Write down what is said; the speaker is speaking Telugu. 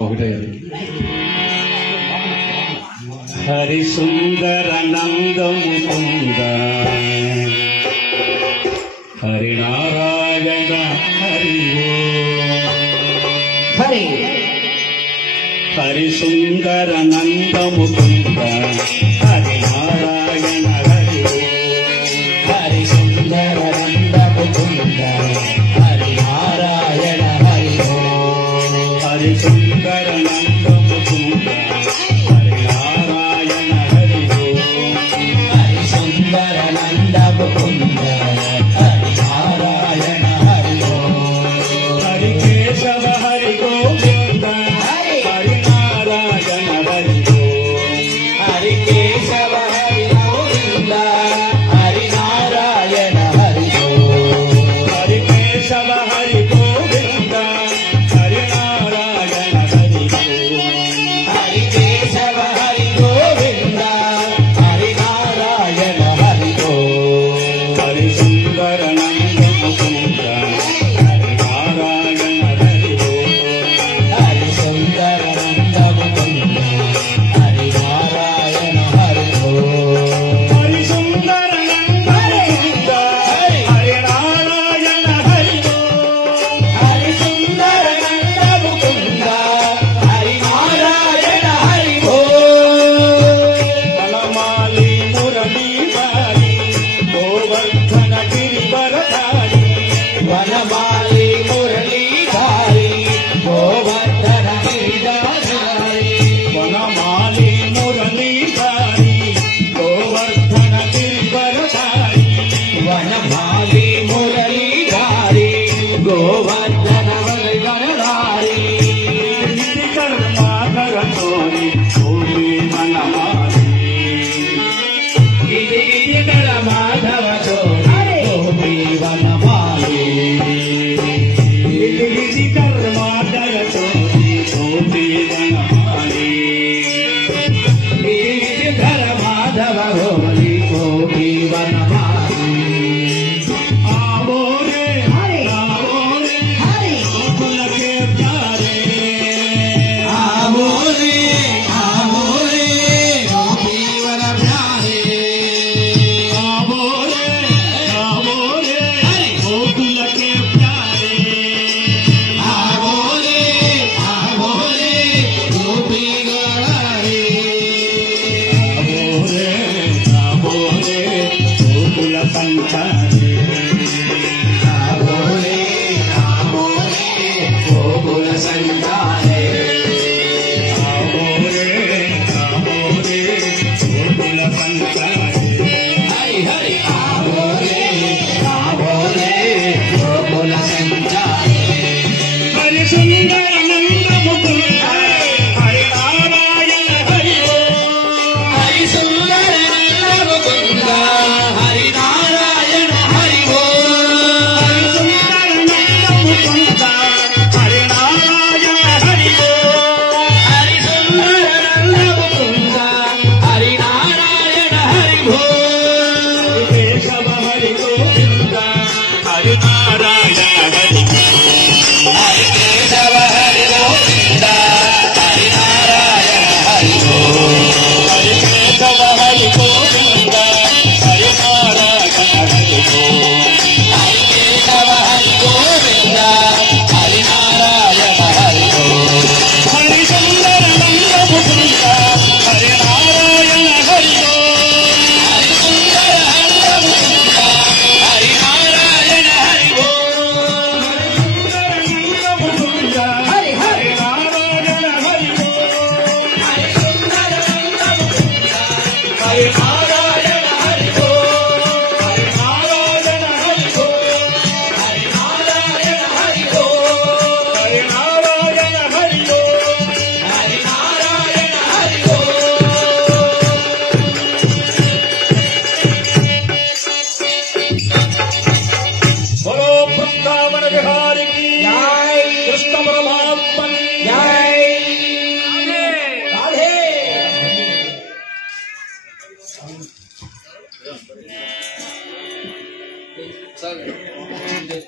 ఒకటే హరి సుందర నందముకుంద హరి నారాయణ హరి హరి హరి సుందర నందముకుంద హరి నారాయణ హరి హరి సుందర నందముకుంద హరి నారాయణ హరి హరి సుందర నందముకుంద హరి నారాయణ హరి హరి సుందర నందముకుంద హరి నారాయణ హరి హరి కేశవ హరి గోవింద హరి నారాయణ హరి హరి కేశవ హరి గోవింద హరి నారాయణ హరి హరి కేశవ హరి గోవింద హరి నారాయణ హరి హరి కేశవ హరి గోవింద హరి నారాయణ హరి హరి సుందర నందముకుంద హరి నారాయణ హరి హరి సుందర నందముకుంద హరి నారాయణ హరి హరి సుందర నందముకుంద హరి నారాయణ హరి హరి సుందర నందముకుంద హరి నారాయణ హరి వనమాలి మురళీ వారి గోవర్ధన గిరివరధారి వనమాలి మురళీ ధారి గోవర్ధన గిరివరధారి వనమాలి మురళీ ధారి గోవర్ధన గిరివరధారి వనమాలి మురళీ ధారి గోవర్ధన గిరివరధారి కర్మాధర తోరి గోపీ వనమాలి గిరిధర మాధవ తోరి గోపీ వనమాలి గిరిధర మాధవ తోరి గోపీ వనమాలి గిరిధర మాధవ తోరి గోపీ వనమాలి आवो रे गोकुल के प्यारे आवो रे गोपी वन प्यारे आवो रे गोकुल के प्यारे आवो रे गोपी गणारे आवो रे गोकुल संचारे आवो रे गोकुल संचारे आवो रे गोकुल संचारे हरि हरि आवो रे गोकुल संचारे हरि सुंदर नंदमुकुंद हरि नारायण हरि हरि सुंदर नंदमुकुंद हरि नारायण सर